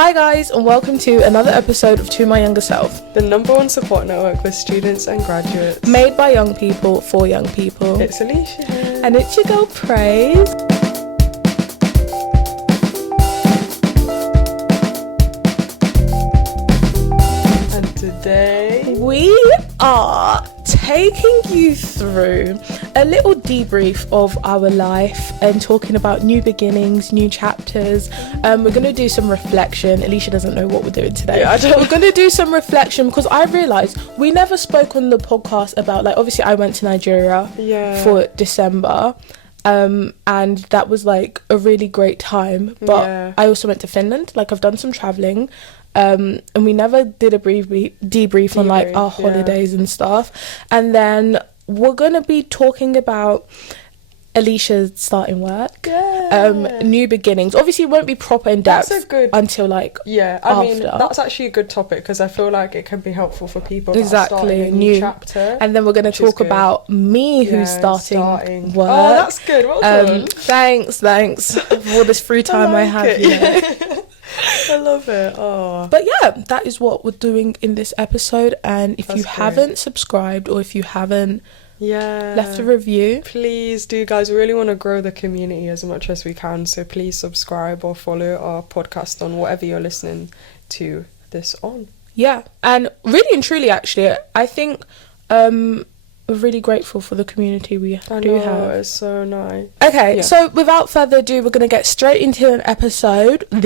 Hi guys, and welcome to another episode of To My Younger Self, the #1 support network for students and graduates. made by young people for young people. It's Aleesha. And it's your girl Praise. And today We are taking you through a little debrief of our life and talking about new beginnings, new chapters. We're going to do some reflection. Aleesha doesn't know what we're doing today. Yeah, I don't. We're going to do some reflection because I realised we never spoke on the podcast about, like, obviously I went to Nigeria for December. And that was like a really great time. But I also went to Finland. Like, I've done some travelling. And we never did a debrief on like our holidays and stuff. And then we're gonna be talking about Aleesha starting work, new beginnings. Obviously it won't be proper in depth until like I mean that's actually a good topic because I feel like it can be helpful for people that are starting a new chapter. And then we're going to talk about me who's starting work. Oh, that's good. Well done. Thanks for all this free time I have. I love it. Oh. But yeah, that is what we're doing in this episode. And if you haven't subscribed or if you haven't left a review, please do, guys. We really want to grow the community as much as we can, so please subscribe or follow our podcast on whatever you're listening to this on. Yeah, and really and truly, actually, I think we're really grateful for the community we do have. It's so nice. Okay, so without further ado, we're going to get straight into the episode, with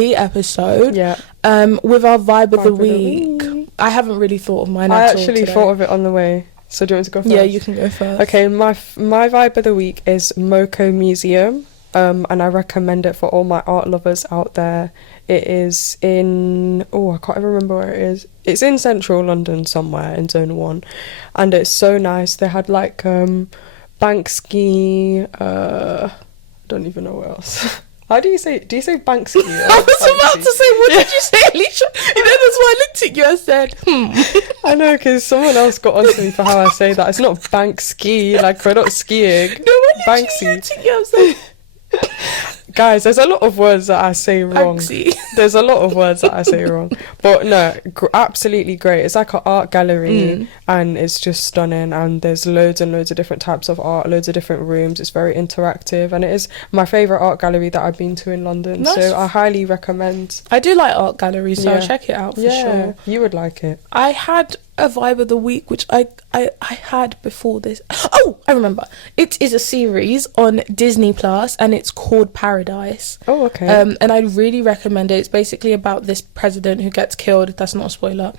our vibe of the week. I haven't really thought of mine at all. I actually thought of it on the way. So do you want to go first? Yeah, you can go first. Okay, my vibe of the week is Moko Museum, and I recommend it for all my art lovers out there. It is in, I can't even remember where it is. It's in central London somewhere in Zone 1, and it's so nice. They had like Banksy, I don't even know what else. Do you say Banksy? I was about to say, what did you say, Aleesha? You know, that's why I looked at you and said, I know, because someone else got onto me for how I say that. It's not Banksy, like we're not skiing. No, when Banksy. You looked at you, I was like... Guys, there's a lot of words that I say wrong. Banksy. There's a lot of words that I say wrong. But no, absolutely great. It's like an art gallery and it's just stunning, and there's loads and loads of different types of art, loads of different rooms. It's very interactive, and it is my favourite art gallery that I've been to in London. Nice. So I highly recommend. I do like art galleries, so I'll check it out for sure. You would like it. I had a vibe of the week which I had before this. Oh, I remember. It is a series on Disney Plus and it's called Paradise. Oh, okay. And I really recommend it. It's basically about this president who gets killed. That's not a spoiler.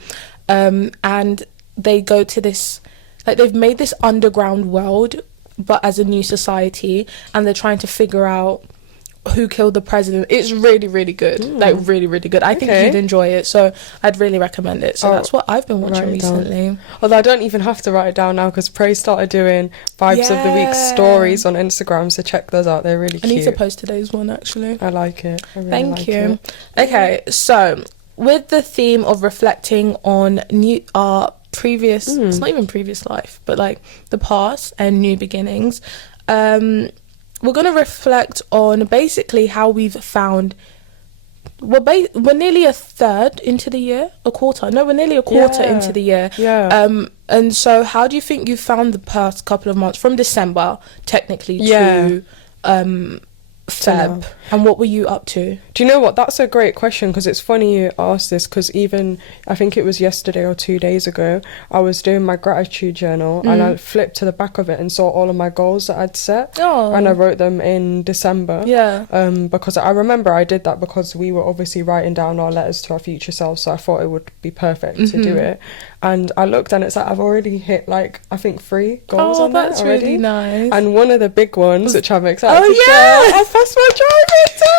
And they go to this, like, they've made this underground world but as a new society, and they're trying to figure out who killed the president. It's really, really good. Like, really, really good. I think you'd enjoy it, so I'd really recommend it. So that's what I've been watching recently. Although I don't even have to write it down now because Praise started doing Vibes of the Week stories on Instagram, so check those out. They're really cute. I need to post today's one, actually. I like it. I really Thank you. Okay, so with the theme of reflecting on our previous, it's not even previous life, but like the past and new beginnings, we're going to reflect on basically how we've found... We're nearly a third into the year. We're nearly a quarter into the year. And so how do you think you found the past couple of months from December, technically, to Feb? And what were you up to? Do you know what? That's a great question, because it's funny you asked this, because even, I think it was yesterday or 2 days ago, I was doing my gratitude journal and I flipped to the back of it and saw all of my goals that I'd set. And I wrote them in December. Because I remember I did that because we were obviously writing down our letters to our future selves, so I thought it would be perfect to do it. And I looked and it's like I've already hit, like, I think 3 goals on there already. Oh, that's really nice. And one of the big ones, which I'm excited to share, I passed my driving test!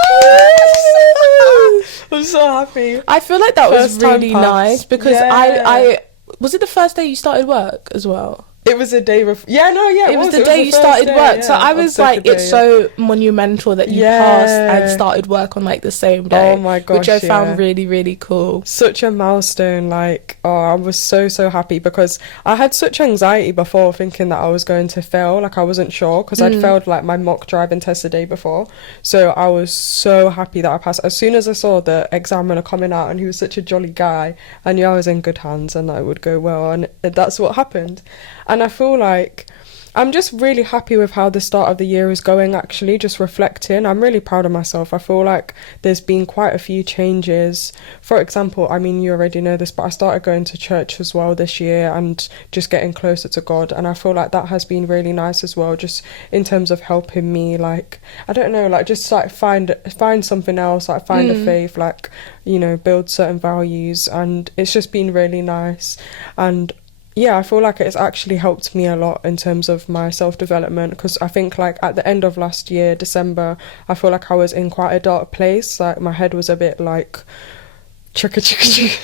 I'm so happy. I feel like that was really nice because I was it the first day you started work as well? It was a day before. Yeah, no, yeah. It was the day you started work. So I was like, it's so monumental that you passed and started work on like the same day. Oh my gosh, which I found really, really cool. Such a milestone. Like, oh, I was so happy because I had such anxiety before, thinking that I was going to fail. Like, I wasn't sure because I'd failed like my mock driving test the day before. So I was so happy that I passed. As soon as I saw the examiner coming out and he was such a jolly guy, I knew I was in good hands and I would go well. And that's what happened. And I feel like I'm just really happy with how the start of the year is going, actually, just reflecting. I'm really proud of myself. I feel like there's been quite a few changes. For example, I mean, you already know this, but I started going to church as well this year and just getting closer to God. And I feel like that has been really nice as well, just in terms of helping me, like, I don't know, like, just like find something else, like find a faith, like, you know, build certain values. And it's just been really nice. And yeah, I feel like it's actually helped me a lot in terms of my self-development, because I think like at the end of last year, December, I feel like I was in quite a dark place. Like my head was a bit like chicka.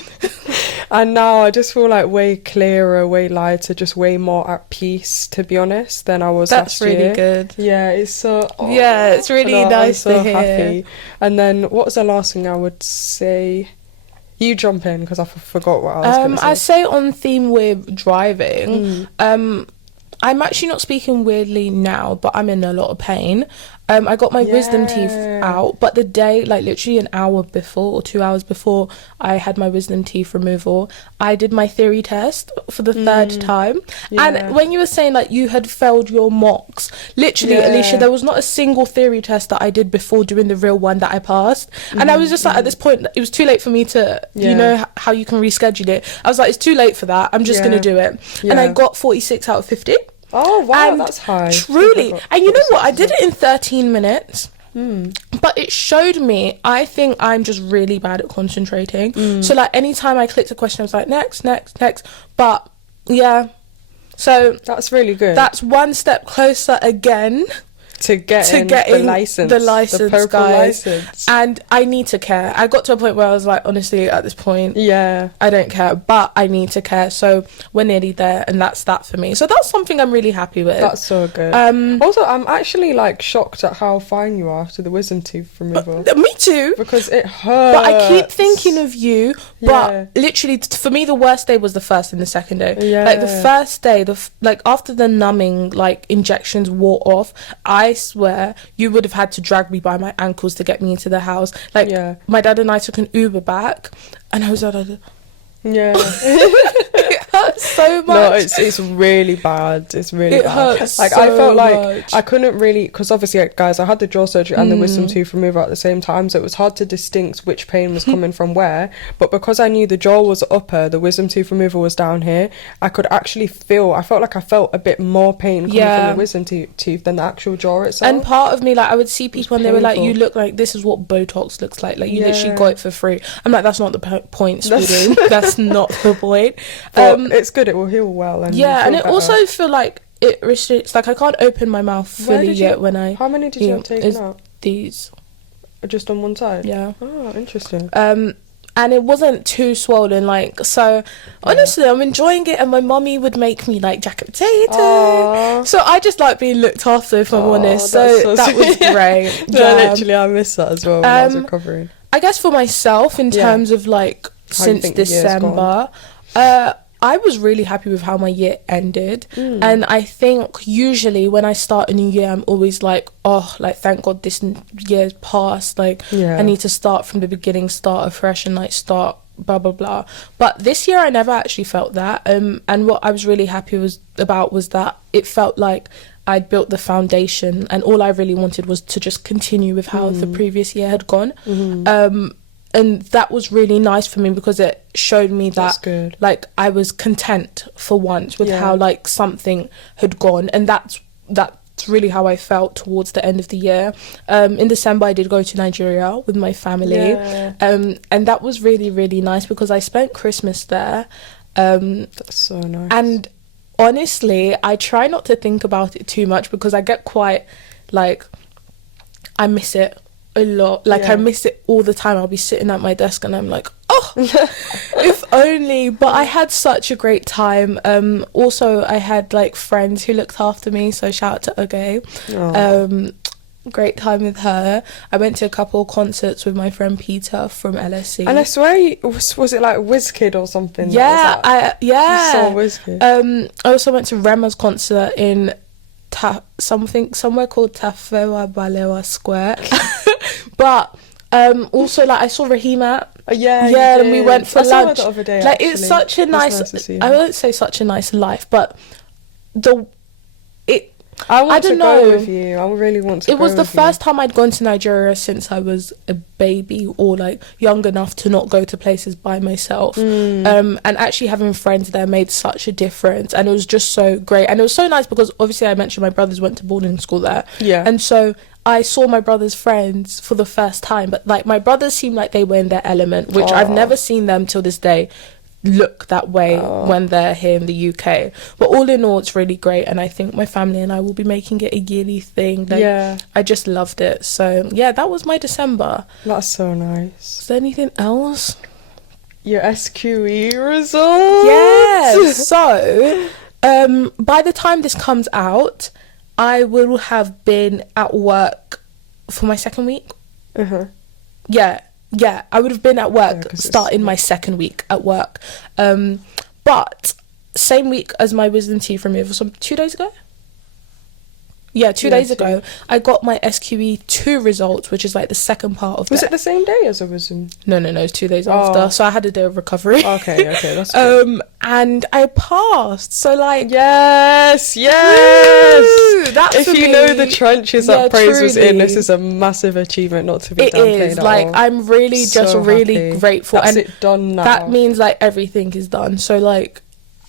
And now I just feel like way clearer, way lighter, just way more at peace, to be honest, than I was last year. That's really good. Yeah, it's so... Oh, yeah, it's really nice I'm so to hear. happy. And then what was the last thing I would say? You jump in because I forgot what I was going to say. I say on theme with driving, I'm actually not speaking weirdly now, but I'm in a lot of pain. I got my wisdom teeth out, but the day, like literally an hour before or 2 hours before I had my wisdom teeth removal, I did my theory test for the third time. And when you were saying like you had failed your mocks, literally, Aleesha, there was not a single theory test that I did before doing the real one that I passed. And I was just like, at this point, it was too late for me to, you know how you can reschedule it. I was like, it's too late for that. I'm just going to do it. And I got 46 out of 50. Oh, wow, and that's high. Truly. And you know what? I did it in 13 minutes. But it showed me, I think I'm just really bad at concentrating. So, like, anytime I clicked a question, I was like, next. But, yeah. So... that's really good. That's one step closer again... to getting the license, the purple guys. license. And I need to care. I got to a point where I was like, honestly, at this point, I don't care, but I need to care. So we're nearly there, and that's that for me. So that's something I'm really happy with. That's so good. Also, I'm actually like shocked at how fine you are after the wisdom tooth removal. Me too, because it hurts. But I keep thinking of you. But literally, for me, the worst day was the first and the second day. Like the first day, like after the numbing like injections wore off, I swear you would have had to drag me by my ankles to get me into the house. Like my dad and I took an Uber back, and I was like, it hurts so much. No, it's really bad. It's really bad. Hurts like so I felt like much. I couldn't really, because obviously, like, guys, I had the jaw surgery and the wisdom tooth removal at the same time, so it was hard to distinct which pain was coming from where. But because I knew the jaw was upper, the wisdom tooth removal was down here, I could actually feel. I felt like I felt a bit more pain coming from the wisdom tooth than the actual jaw itself. And part of me, like, I would see people and they were like, "You look like this is what Botox looks like. Like you literally got it for free." I'm like, "That's not the point, sweetie. That's not the point." But it's good. It will heal well. And and it also feel like it restricts. Like I can't open my mouth fully yet when I. How many did you have taken out? These. Just on one side. Yeah. Oh, interesting. And it wasn't too swollen, like, so honestly I'm enjoying it, and my mummy would make me like jacket potato. Aww. So I just like being looked after, if I'm honest. So that was great. Literally I miss that as well when I was recovering. I guess for myself in terms of like since December, I was really happy with how my year ended. And I think usually when I start a new year, I'm always like, oh, like, thank God this year's passed. Like, I need to start from the beginning, start afresh, and like start blah, blah, blah. But this year I never actually felt that. And what I was really happy about was that it felt like I'd built the foundation, and all I really wanted was to just continue with how the previous year had gone. And that was really nice for me, because it showed me that like I was content for once with how like something had gone, and that's really how I felt towards the end of the year. In December I did go to Nigeria with my family, and that was really, really nice because I spent Christmas there. That's so nice. And honestly, I try not to think about it too much, because I get quite like, I miss it a lot. Like I miss it all the time. I'll be sitting at my desk and I'm like, oh, if only, but I had such a great time. Also, I had like friends who looked after me, so shout out to Oge. Great time with her. I went to a couple concerts with my friend Peter from LSC. And I swear, was it like WizKid or something? Yeah, You saw WizKid. I also went to Rema's concert in somewhere called Tafewa Balewa Square. But also like I saw Rahima. Yeah, and we went for lunch. Saw her the other day, like actually. it's such a nice I won't say such a nice life, but I want don't to go know. with you. I really want to go. It was the with first time I'd gone to Nigeria since I was a baby, or like young enough to not go to places by myself. And actually having friends there made such a difference, and it was just so great. And it was so nice because obviously I mentioned my brothers went to boarding school there. Yeah. And so I saw my brother's friends for the first time, but like my brothers seemed like they were in their element, which I've never seen them till this day look that way when they're here in the UK. But all in all, it's really great, and I think my family and I will be making it a yearly thing. Like, I just loved it. So yeah, that was my December. That's so nice. Is there anything else? Your SQE results. Yeah. So by the time this comes out, I will have been at work for my second week. Yeah, I would have been at work starting my second week at work. But same week as my wisdom teeth removal, so 2 days ago? Yeah, 2 days ago, I got my SQE2 results, which is like the second part of Was it the same day as a wisdom? No, it's 2 days after. So I had a day of recovery. Okay, that's good. And I passed. So like Yes. Woo, that's if you know the trenches that praise was in, this is a massive achievement, not to be downplayed. It is. Like all. I'm really just really grateful. That's and it done now. That means like everything is done. So like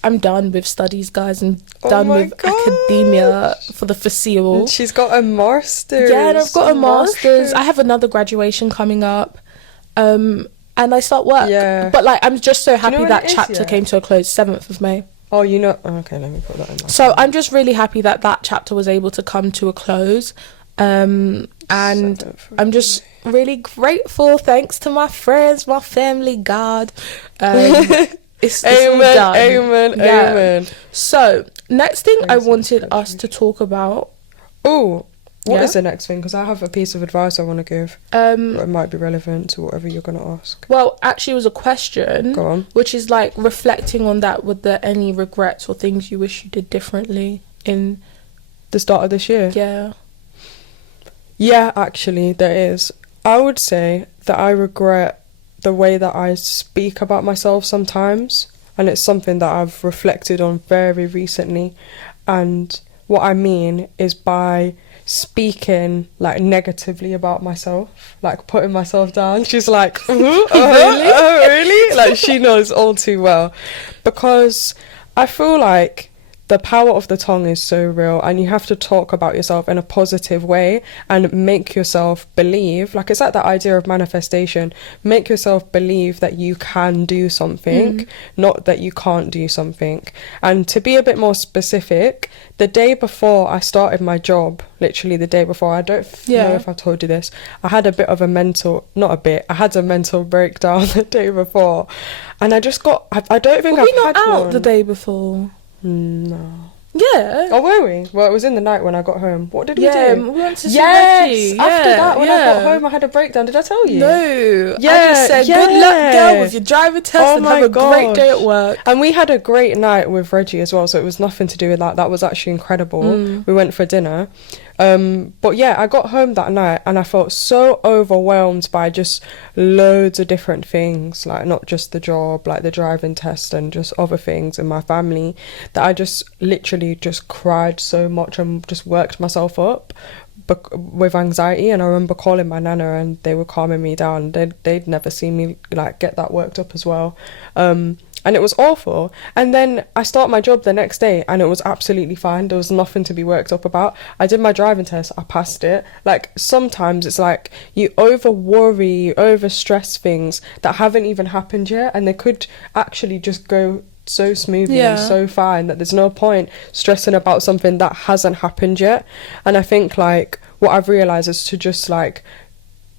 I'm done with studies, guys, and done with academia for the foreseeable. And she's got a master's. Yeah, and I've got a master's. I have another graduation coming up. And I start work. Yeah. But like I'm just so happy that chapter yet? came to a close, 7th of May. Oh, you know. Okay, let me put that in my So I'm just really happy that chapter was able to come to a close. And I'm just really grateful. Thanks to my friends, my family, God. It's all done. Amen. So next thing I wanted us to talk about. Oh, what is the next thing? Because I have a piece of advice I want to give. It might be relevant to whatever you're going to ask. Well, actually, it was a question. Go on. Which is like reflecting on that. Were there any regrets or things you wish you did differently in the start of this year? Yeah. Yeah, actually, there is. I would say that I regret the way that I speak about myself sometimes, and it's something that I've reflected on very recently. And what I mean is by speaking like negatively about myself, like putting myself down. She's like, really? Like she knows all too well, because I feel like the power of the tongue is so real, and you have to talk about yourself in a positive way and make yourself believe, like it's like that idea of manifestation, make yourself believe that you can do something, not that you can't do something. And to be a bit more specific, the day before I started my job, literally the day before, I don't know if I told you this, I had a bit of a mental, I had a mental breakdown the day before, and I just got, I don't think I've had not out one. the day before? No. Yeah. Oh, were we? Well, it was in the night when I got home. What did we do? Yeah, we went to see Reggie. After that, when I got home, I had a breakdown. Did I tell you? No. Yeah, I just said, good luck, girl, with your driving test, and have a great day at work. And we had a great night with Reggie as well, so it was nothing to do with that. That was actually incredible. We went for dinner. But yeah, I got home that night and I felt so overwhelmed by just loads of different things, like not just the job, like the driving test and just other things in my family, that I just literally just cried so much and just worked myself up with anxiety. And I remember calling my nana and they were calming me down. They'd never seen me like get that worked up as well. And it was awful. And then I start my job the next day and it was absolutely fine. There was nothing to be worked up about. I did my driving test. I passed it. Like sometimes it's like you over worry, you over stress things that haven't even happened yet, and they could actually just go so smoothly and so fine that there's no point stressing about something that hasn't happened yet. And I think like what I've realised is to just like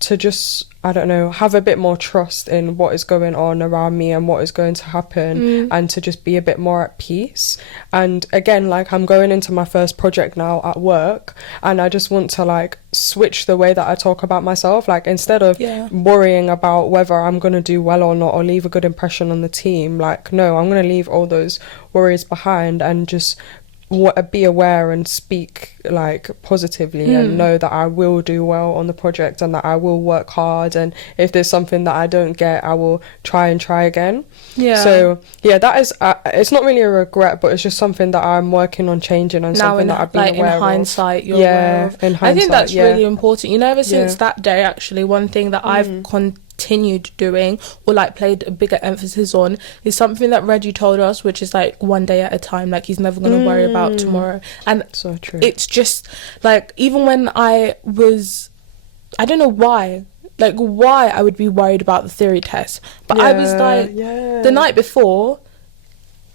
to just, I don't know, have a bit more trust in what is going on around me and what is going to happen, and to just be a bit more at peace. And again, like, I'm going into my first project now at work, and I just want to like switch the way that I talk about myself. Like, instead of worrying about whether I'm going to do well or not, or leave a good impression on the team, like, no, I'm going to leave all those worries behind and just be aware and speak like positively, and know that I will do well on the project and that I will work hard, and if there's something that I don't get, I will try again. So that is it's not really a regret, but it's just something that I'm working on changing, and now something that I've been like aware in hindsight, of. you're aware of. In hindsight, I think that's really important, you know. Ever since that day, actually, one thing that I've continued doing, or like played a bigger emphasis on, is something that Reggie told us, which is like one day at a time. Like, he's never going to worry about tomorrow. And so true. It's just like, even when I don't know why I would be worried about the theory test, but I was like, the night before,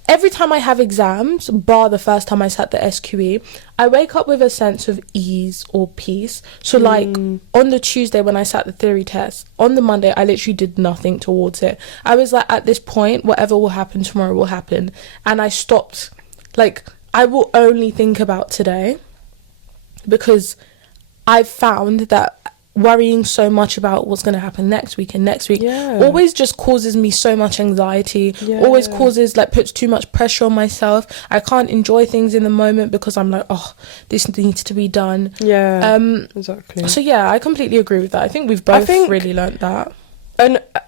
every time I have exams, bar the first time I sat the SQE, I wake up with a sense of ease or peace. So like on the Tuesday when I sat the theory test, on the Monday I literally did nothing towards it. I was like, at this point, whatever will happen tomorrow will happen. And I stopped. Like, I will only think about today, because I've found that worrying so much about what's going to happen next week always just causes me so much anxiety, always causes, like, puts too much pressure on myself. I can't enjoy things in the moment because I'm like, oh, this needs to be done. Exactly. So I completely agree with that. I think we've both really learnt that.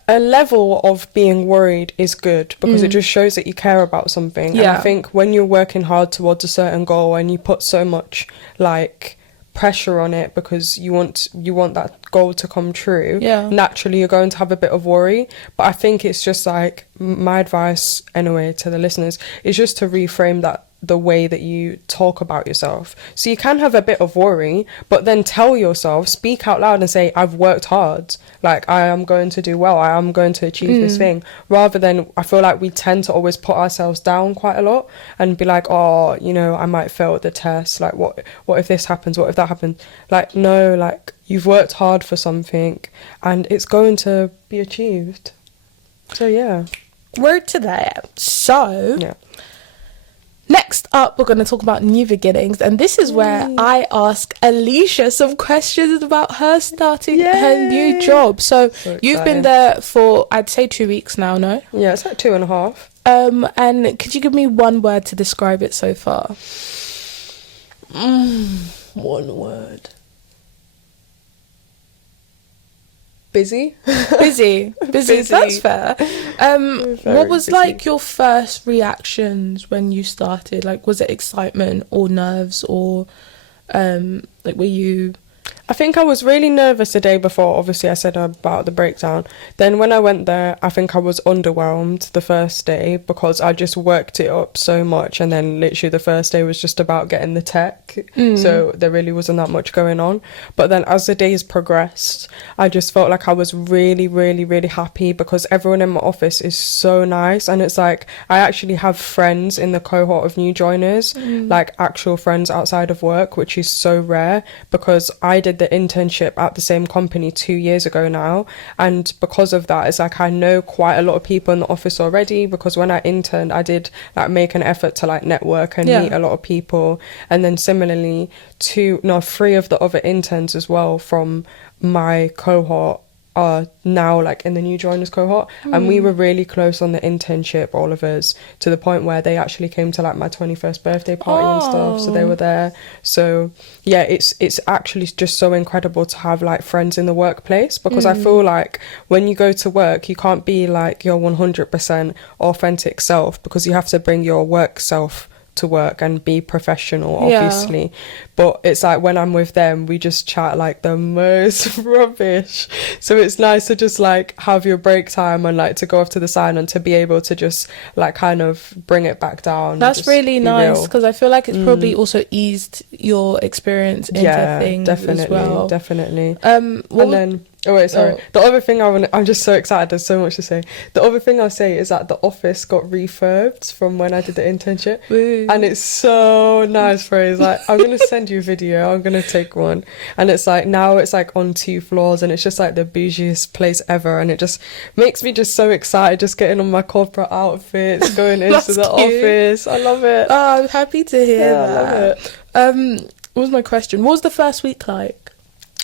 A level of being worried is good, because it just shows that you care about something. And I think when you're working hard towards a certain goal and you put so much like pressure on it because you want that goal to come true, naturally you're going to have a bit of worry. But I think it's just like, my advice anyway to the listeners is just to reframe that, the way that you talk about yourself. So you can have a bit of worry, but then tell yourself, speak out loud and say, I've worked hard, like, I am going to do well, I am going to achieve this thing, rather than, I feel like we tend to always put ourselves down quite a lot and be like, oh, you know, I might fail at the test, like, what if this happens, what if that happens? Like, no, like, you've worked hard for something and it's going to be achieved. So word to that. So next up, we're going to talk about new beginnings, and this is where I ask Aleesha some questions about her starting her new job. So you've been there for, I'd say, 2 weeks now, no? Yeah, it's like 2.5. And could you give me one word to describe it so far? One word. Busy. Busy. That's fair. What was busy. Like your first reactions when you started? Like, was it excitement or nerves, or like, were you? I think I was really nervous the day before. Obviously, I said about the breakdown. Then when I went there, I think I was underwhelmed the first day because I just worked it up so much. And then literally the first day was just about getting the tech. So there really wasn't that much going on. But then as the days progressed, I just felt like I was really, really, really happy because everyone in my office is so nice. And it's like, I actually have friends in the cohort of new joiners, like actual friends outside of work, which is so rare because I did the internship at the same company 2 years ago now, and because of that, it's like I know quite a lot of people in the office already, because when I interned I did like make an effort to like network and meet a lot of people. And then similarly 3 of the other interns as well from my cohort are now like in the new joiners cohort, and we were really close on the internship, all of us, to the point where they actually came to like my 21st birthday party and stuff, so they were there. So it's actually just so incredible to have like friends in the workplace, because I feel like when you go to work you can't be like your 100% authentic self, because you have to bring your work self to work and be professional, obviously. But it's like when I'm with them, we just chat like the most rubbish. So it's nice to just like have your break time and like to go off to the side and to be able to just like kind of bring it back down. That's really nice, because I feel like it's probably also eased your experience into things definitely, as well. Definitely. Oh wait, sorry. The other thing I'm just so excited. There's so much to say. The other thing I'll say is that the office got refurbed from when I did the internship, and it's so nice. Phrase like I'm gonna send you a video. I'm gonna take one, and it's like now it's like on 2 floors, and it's just like the bougiest place ever, and it just makes me just so excited. Just getting on my corporate outfits, going into the office. I love it. Oh, I'm happy to hear that. I love it. What was my question? What was the first week like?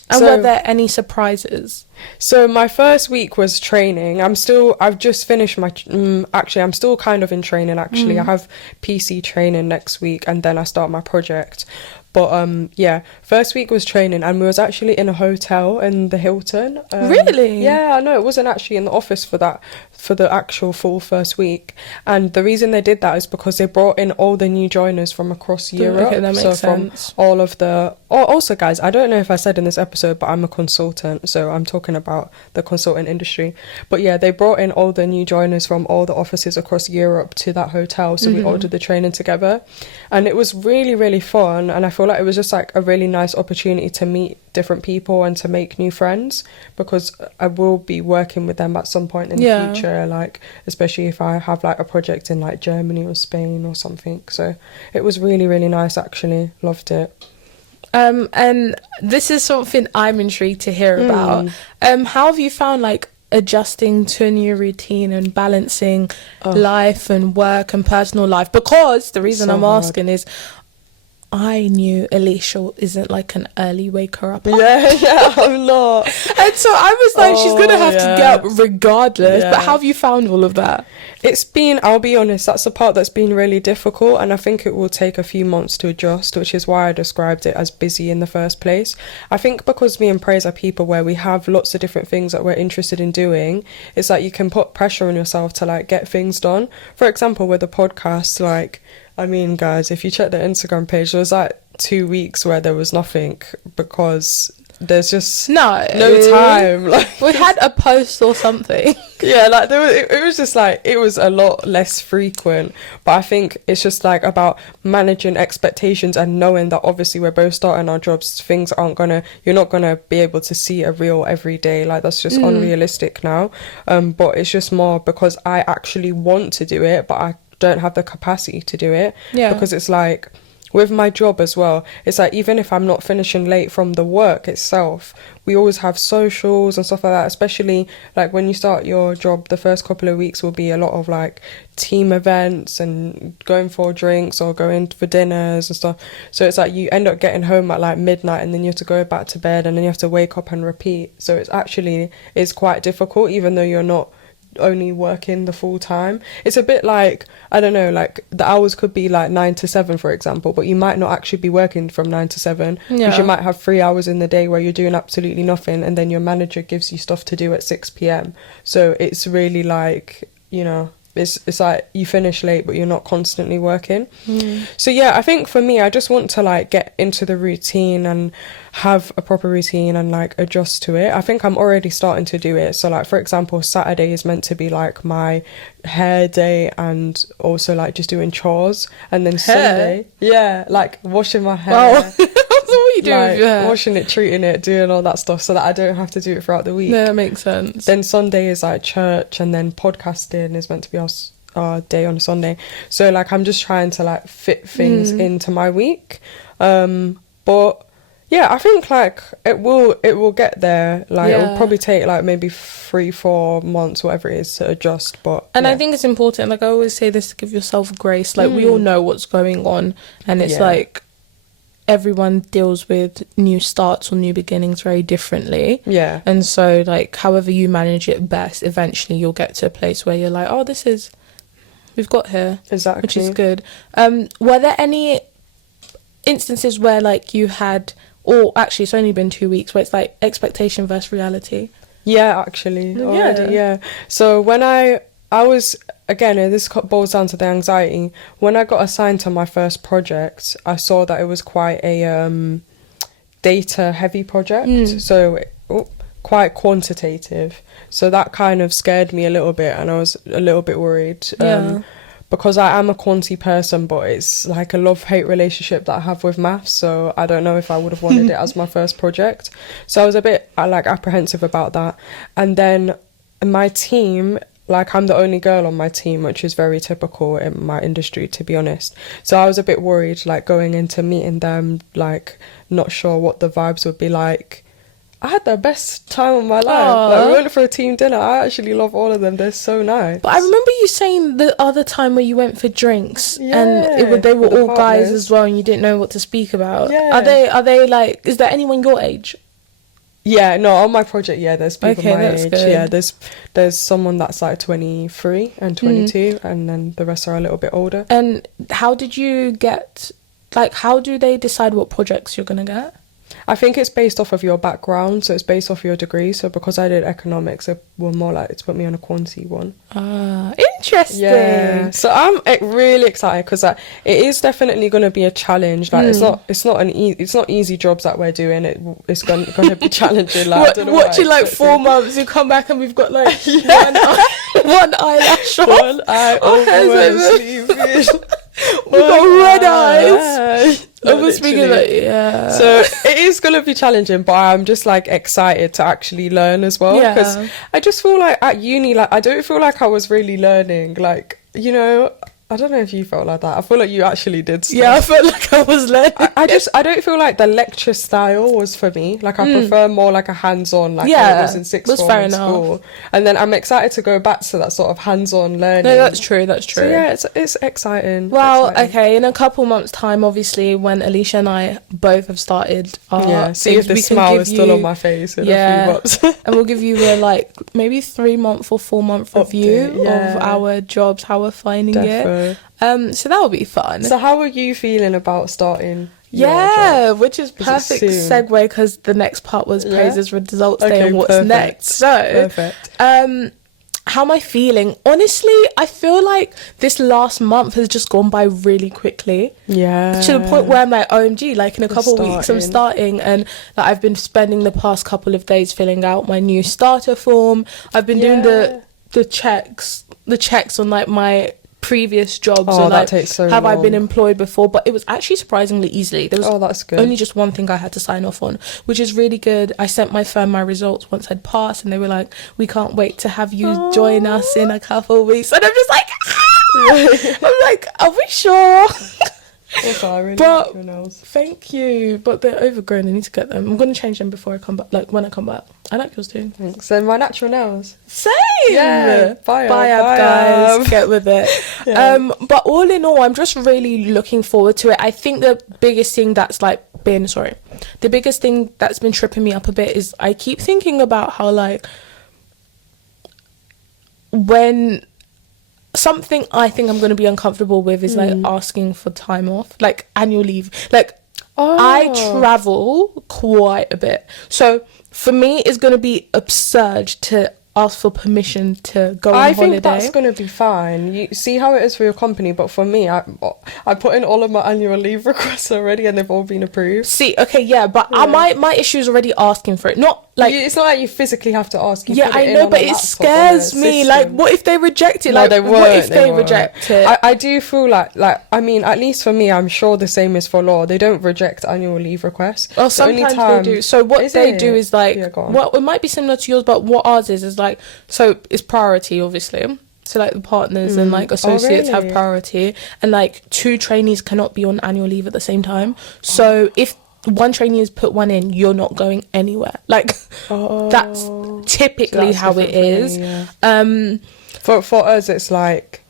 And So, were there any surprises? So my first week was training. I've just finished my, actually, I'm still kind of in training, actually. I have PC training next week, and then I start my project. But, yeah, first week was training, and we was actually in a hotel in the Hilton. Really? Yeah, I know. It wasn't actually in the office for the actual full first week. And the reason they did that is because they brought in all the new joiners from across Europe. Okay, that makes sense. From all of the... Oh, also, guys, I don't know if I said in this episode, but I'm a consultant, so I'm talking about the consultant industry. But yeah, they brought in all the new joiners from all the offices across Europe to that hotel, so we all did the training together. And it was really, really fun, and I feel like it was just like a really nice opportunity to meet different people and to make new friends, because I will be working with them at some point in the future, like especially if I have like a project in like Germany or Spain or something. So it was really, really nice, actually. Loved it. And this is something I'm intrigued to hear about. How have you found like adjusting to a new routine and balancing life and work and personal life? Because the reason I'm asking is I knew Aleesha isn't like an early waker up. Yeah, I'm not. And so I was like, she's going to have to get up regardless. Yeah. But how have you found all of that? It's been, I'll be honest, that's the part that's been really difficult, and I think it will take a few months to adjust, which is why I described it as busy in the first place. I think because me and Praise are people where we have lots of different things that we're interested in doing, it's like you can put pressure on yourself to like get things done. For example, with the podcast, like, I mean, guys, if you check the Instagram page, there was like 2 weeks where there was nothing because there's just no time. Like, we had a post or something. Yeah, like it was just like, it was a lot less frequent. But I think it's just like about managing expectations and knowing that obviously we're both starting our jobs. Things you're not gonna be able to see a reel every day. Like that's just unrealistic now. But it's just more because I actually want to do it, but I don't have the capacity to do it. Yeah. Because it's like, with my job as well, it's like even if I'm not finishing late from the work itself, we always have socials and stuff like that, especially like when you start your job, the first couple of weeks will be a lot of like team events and going for drinks or going for dinners and stuff. So it's like you end up getting home at like midnight, and then you have to go back to bed, and then you have to wake up and repeat. So it's quite difficult, even though you're not only working the full time. It's a bit like, I don't know, like the hours could be like 9 to 7, for example, but you might not actually be working from 9 to 7 because you might have 3 hours in the day where you're doing absolutely nothing, and then your manager gives you stuff to do at 6 p.m. So it's really like, you know, it's like you finish late but you're not constantly working. So yeah, I think for me, I just want to like get into the routine and have a proper routine and like adjust to it. I think I'm already starting to do it. So like, for example, Saturday is meant to be like my hair day and also like just doing chores, and then Sunday, like washing my hair. Wow. What you do like with your hair? washing it, treating it, doing all that stuff so that I don't have to do it throughout the week. Yeah, that makes sense. Then Sunday is like church, and then podcasting is meant to be our day on Sunday. So like I'm just trying to like fit things into my week. But yeah, I think like it will get there. Like it will probably take like maybe 3-4 months, whatever it is, to adjust. But I think it's important, like I always say this, to give yourself grace. Like we all know what's going on, and it's like everyone deals with new starts or new beginnings very differently. Yeah. And so like however you manage it best, eventually you'll get to a place where you're like, oh, we've got here. Exactly. Which is good. Were there any instances where like you had, or actually it's only been 2 weeks, where it's like expectation versus reality? Yeah, actually. Already, yeah. So when I was, again, this boils down to the anxiety. When I got assigned to my first project, I saw that it was quite a data heavy project. So quite quantitative. So that kind of scared me a little bit, and I was a little bit worried. because I am a quantity person, but it's like a love-hate relationship that I have with maths, so I don't know if I would have wanted it as my first project. So I was a bit like apprehensive about that. And then my team, like I'm the only girl on my team, which is very typical in my industry, to be honest. So I was a bit worried, like going into meeting them, like not sure what the vibes would be like. I had the best time of my life. Aww. Like, we went for a team dinner. I actually love all of them. They're so nice. But I remember you saying the other time where you went for drinks, Yeah, and they were with the all guys partners. as well, and you didn't know what to speak about. Yeah. Are they like? Is there anyone your age? Yeah, no, on my project, yeah, there's people Okay, my that's age. good. Yeah, there's someone that's like 23 and 22, and then the rest are a little bit older. And how did you get? Like, how do they decide what projects you're gonna get? I think it's based off of your background, so it's based off your degree. So because I did economics, they were more likely to put me on a quantity one. Ah, interesting. Yeah, so I'm really excited because it is definitely going to be a challenge. Like it's not easy jobs that we're doing. It's going to be challenging. Like, I don't know watching what I like 4 months, you come back and we've got like one eyelash off. One eye over sleeping. We've got red eyes. I No, was thinking literally. like, yeah. So it is going to be challenging, but I'm just like excited to actually learn as well. Yeah. Because I just feel like at uni, like I don't feel like I was really learning. Like, you know, I don't know if you felt like that. I feel like you actually did stuff. Yeah, I felt like I was learning. I don't feel like the lecture style was for me. Like I prefer more like a hands-on, like Yeah, I was in sixth that's form fair in enough. school. And then I'm excited to go back to that sort of hands-on learning. No, that's true. That's true. So yeah, it's exciting. Well, exciting. okay, in a couple months' time, obviously, when Aleesha and I both have started our Yeah, see if things, the we can smile give is still you- on my face in Yeah. a few months. and we'll give you a like maybe 3-month or 4-month review Update, yeah. of our jobs, how we're finding it. Defo. So that will be fun. So how are you feeling about starting your Yeah, job? which is it perfect soon? segue because the next part was Yeah? praises results day Okay, and what's perfect. next. So, Perfect. how am I feeling? Honestly, I feel like this last month has just gone by really quickly. Yeah. To the point where I'm like, OMG, like in a You're couple of weeks I'm starting, and like, I've been spending the past couple of days filling out my new starter form. I've been doing the checks on like my previous jobs, Oh, or that like takes so have I long. been employed before, but it was actually surprisingly easily. There was Oh, that's good. only just one thing I had to sign off on, which is really good. I sent my firm my results once I'd passed, and they were like, we can't wait to have you join us in a couple of weeks, and I'm just like, I'm like, are we sure? Also, I really But- like your nails. Thank you, but they're overgrown. I need to get them. I'm going to change them before I come back, like when I come back. I like yours too. Thanks. And my natural nails. Same. Yeah, Bye, bye, guys. Ab. Get with it. Yeah. But all in all, I'm just really looking forward to it. I think the biggest thing that's the biggest thing that's been tripping me up a bit is I keep thinking about how like when something I think I'm going to be uncomfortable with is like asking for time off, like annual leave. Like I travel quite a bit, so for me it's going to be absurd to ask for permission to go on I holiday. think that's going to be fine. You see how it is for your company, but for me, I put in all of my annual leave requests already, and they've all been approved. See, okay, yeah, but my issue is already asking for it, not like It's not like you physically have to ask. You yeah, put it I in know, on but a it laptop scares on a me. Like, system. what if they reject it? No, Like, they what if won't, they won't. reject it? I do feel like I mean, at least for me, I'm sure the same is for law. They don't reject annual leave requests. Well, The only sometimes time- they do. So what Is they it? do is like, Yeah, go on. well, it might be similar to yours, but what ours is like, so it's priority, obviously. So like the partners and like associates have really? priority, and like 2 trainees cannot be on annual leave at the same time. So if one trainee has put one in, you're not going anywhere. Like that's typically That's how it different for me, is. yeah. For us, it's like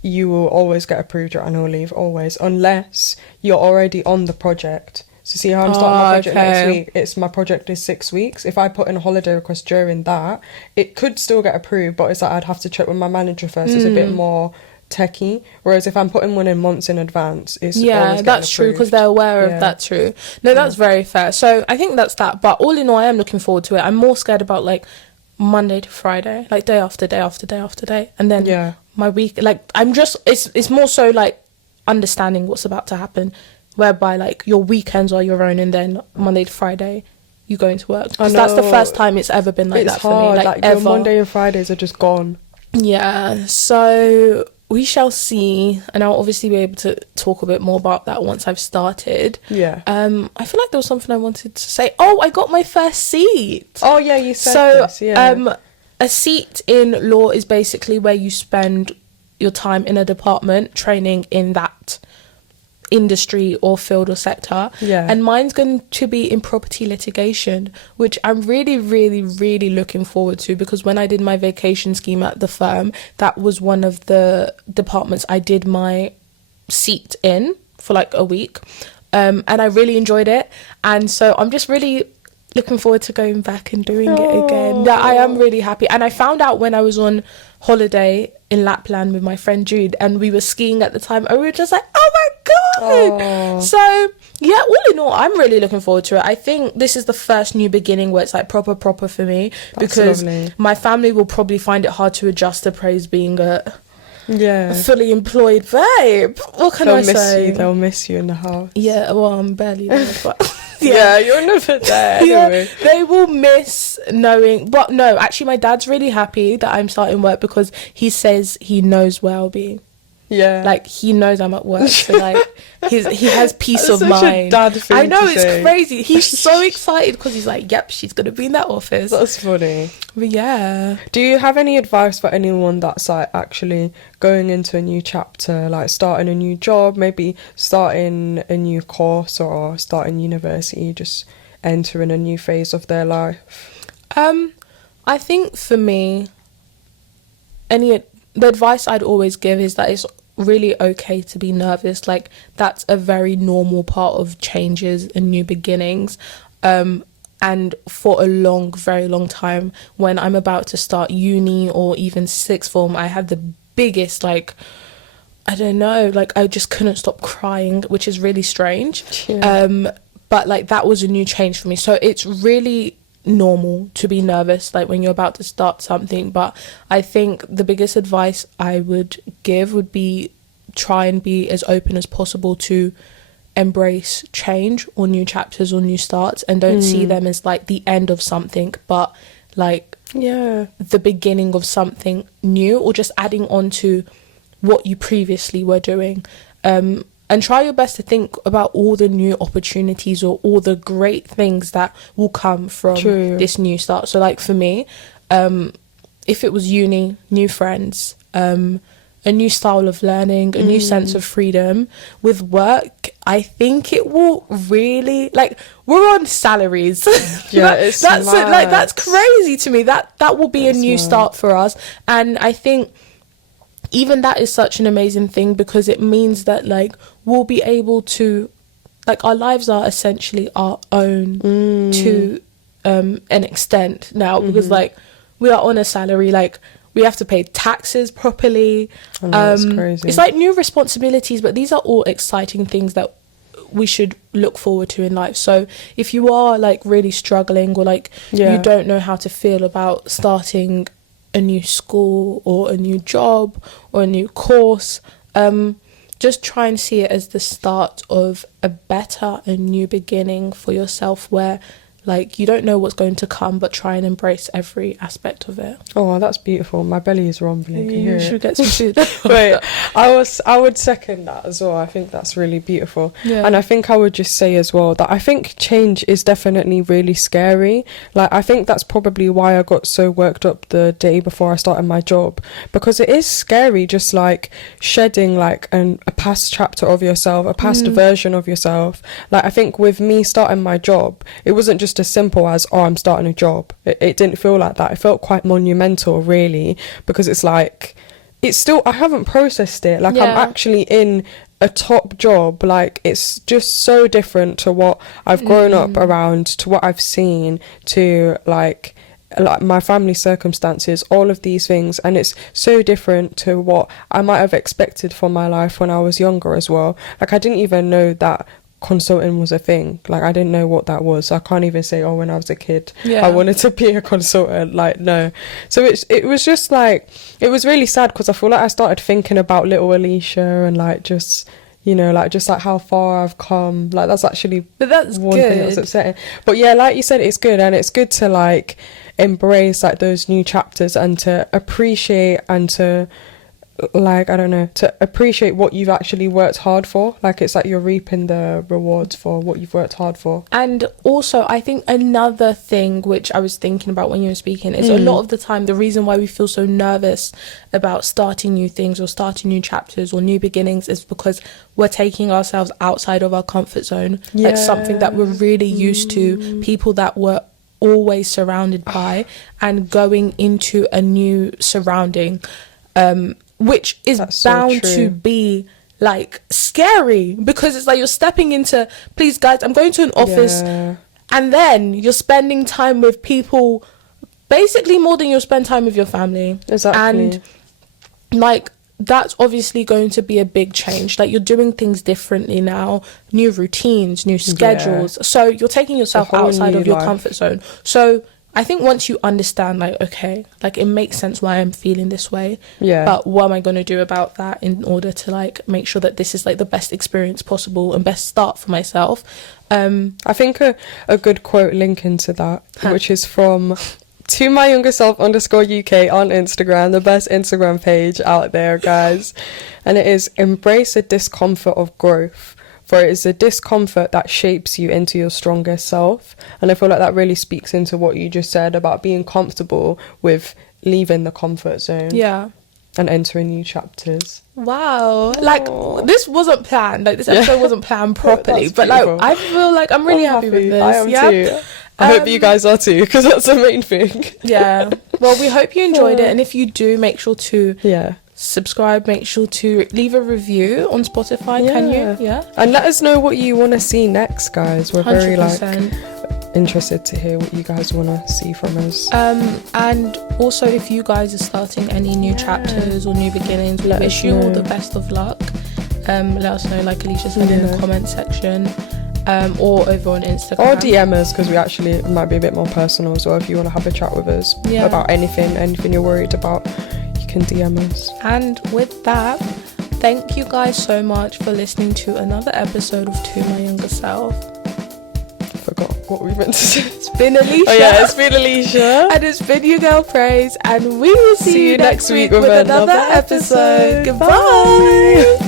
you will always get approved your annual leave, always, unless you're already on the project. So see how I'm starting my project next week? It's my project is 6 weeks. If I put in a holiday request during that, it could still get approved, but it's like I'd have to check with my manager first. It's a bit more techie. Whereas if I'm putting one in months in advance, it's always getting that's true because approved. they're aware Yeah. of that. True. No, that's very fair. So I think that's that. But all in all, I am looking forward to it. I'm more scared about like Monday to Friday, like day after day after day after day, and then Yeah. my week. Like I'm just it's more so like understanding what's about to happen, whereby like your weekends are your own, and then Monday to Friday you go into work. 'Cause that's the know. first time it's ever been like It's that hard. for me. Like your ever. Monday and Fridays are just gone. Yeah. So we shall see, and I'll obviously be able to talk a bit more about that once I've started. Yeah. I feel like there was something I wanted to say. Oh, I got my first seat. Oh yeah, you said this. Yeah. A seat in law is basically where you spend your time in a department training in that industry or field or sector. Yeah. And mine's going to be in property litigation, which I'm really, really, really looking forward to, because when I did my vacation scheme at the firm, that was one of the departments I did my seat in for like a week. And I really enjoyed it. And so I'm just really looking forward to going back and doing it again. Yeah, I am really happy. And I found out when I was on holiday in Lapland with my friend Jude, and we were skiing at the time, and we were just like, oh my god. So yeah, all in all, I'm really looking forward to it. I think this is the first new beginning where it's like proper for me. That's because lovely. My family will probably find it hard to adjust to praise being a fully employed babe. What can I say? They'll miss you in the house. Yeah, well, I'm barely there, but yeah, you're never there anyway. Yeah, they will miss knowing. But no, actually my dad's really happy that I'm starting work, because he says he knows where I'll be. Yeah, like he knows I'm at work, so like he has peace of mind. Dad thing I know, to it's say. crazy. He's so excited because he's like, yep, she's gonna be in that office. That's funny. But yeah, do you have any advice for anyone that's like actually going into a new chapter, like starting a new job, maybe starting a new course or starting university, just entering a new phase of their life? I think for me, the advice I'd always give is that it's really okay to be nervous. Like, that's a very normal part of changes and new beginnings. And for a very long time, when I'm about to start uni or even sixth form, I had the biggest, like, I don't know, like I just couldn't stop crying, which is really strange. Yeah. But like that was a new change for me. So it's really normal to be nervous, like when you're about to start something. But I think the biggest advice I would give would be try and be as open as possible to embrace change or new chapters or new starts, and don't see them as like the end of something, but like the beginning of something new, or just adding on to what you previously were doing. And try your best to think about all the new opportunities or all the great things that will come from this new start. So like for me, if it was uni, new friends, a new style of learning, a new sense of freedom. With work, I think it will really, like, we're on salaries. Yeah, it's that's it, like, that's crazy to me. That will be a new start for us. And I think even that is such an amazing thing, because it means that, like, we'll be able to, like, our lives are essentially our own to an extent now, because like we are on a salary, like we have to pay taxes properly. That's crazy. It's like new responsibilities, but these are all exciting things that we should look forward to in life. So if you are like really struggling, or like you don't know how to feel about starting a new school or a new job or a new course, just try and see it as the start of a better and new beginning for yourself, where like you don't know what's going to come, but try and embrace every aspect of it. Oh, that's beautiful. My belly is rumbling. You should get some food. Wait, I would second that as well. I think that's really beautiful. Yeah. And I think I would just say as well that I think change is definitely really scary. Like, I think that's probably why I got so worked up the day before I started my job, because it is scary, just like shedding like a past chapter of yourself, a past version of yourself. Like, I think with me starting my job, it wasn't just as simple as, oh, I'm starting a job. It didn't feel like that. It felt quite monumental, really, because it's like, it's still, I haven't processed it. Like, I'm actually in a top job. Like, it's just so different to what I've grown up around, to what I've seen, to like my family circumstances, all of these things. And it's so different to what I might have expected for my life when I was younger as well. Like, I didn't even know that consulting was a thing. Like, I didn't know what that was. I can't even say, oh, when I was a kid I wanted to be a consultant. Like, no. So it was just like, it was really sad, because I feel like I started thinking about little Aleesha, and like, just, you know, like, just like how far I've come. Like, that's actually one thing that was upsetting. But yeah, like you said, it's good, and it's good to like embrace like those new chapters, and to appreciate, and to like, I don't know, to appreciate what you've actually worked hard for. Like, it's like you're reaping the rewards for what you've worked hard for. And also, I think another thing which I was thinking about when you were speaking is a lot of the time, the reason why we feel so nervous about starting new things or starting new chapters or new beginnings is because we're taking ourselves outside of our comfort zone. Like something that we're really used to, people that we're always surrounded by, and going into a new surrounding, which is bound to be like scary, because it's like you're stepping into, please guys, I'm going to an office, and then you're spending time with people basically more than you'll spend time with your family. Exactly. And like, that's obviously going to be a big change. Like, you're doing things differently now, new routines, new schedules, so you're taking yourself outside of your comfort zone. So I think once you understand, like, okay, like, it makes sense why I'm feeling this way, but what am I going to do about that in order to, like, make sure that this is, like, the best experience possible and best start for myself. I think a good quote linking to that, which is from To My Younger Self _UK on Instagram, the best Instagram page out there, guys. And it is, embrace the discomfort of growth, for it is the discomfort that shapes you into your strongest self. And I feel like that really speaks into what you just said about being comfortable with leaving the comfort zone. Yeah. And entering new chapters. Wow. Like, this wasn't planned. Like, this episode wasn't planned properly. But, like, I feel like I'm really happy with this. I am too. I hope you guys are too, because that's the main thing. Yeah. Well, we hope you enjoyed it. And if you do, make sure to subscribe. Make sure to leave a review on Spotify. Can you? Yeah. And let us know what you want to see next, guys. We're 100%. very, like, interested to hear what you guys want to see from us. And also, if you guys are starting any new chapters or new beginnings, we wish you all the best of luck. Let us know, like Aleesha said, in the comment section, or over on Instagram, or DM us, because we actually, it might be a bit more personal. So if you want to have a chat with us about anything you're worried about, you can DM us. And with that, thank you guys so much for listening to another episode of To My Younger Self. Forgot what we meant to say. It's been Aleesha. Oh yeah, it's been Aleesha. And it's been your girl Praise. And we will see you next week with another episode. Goodbye.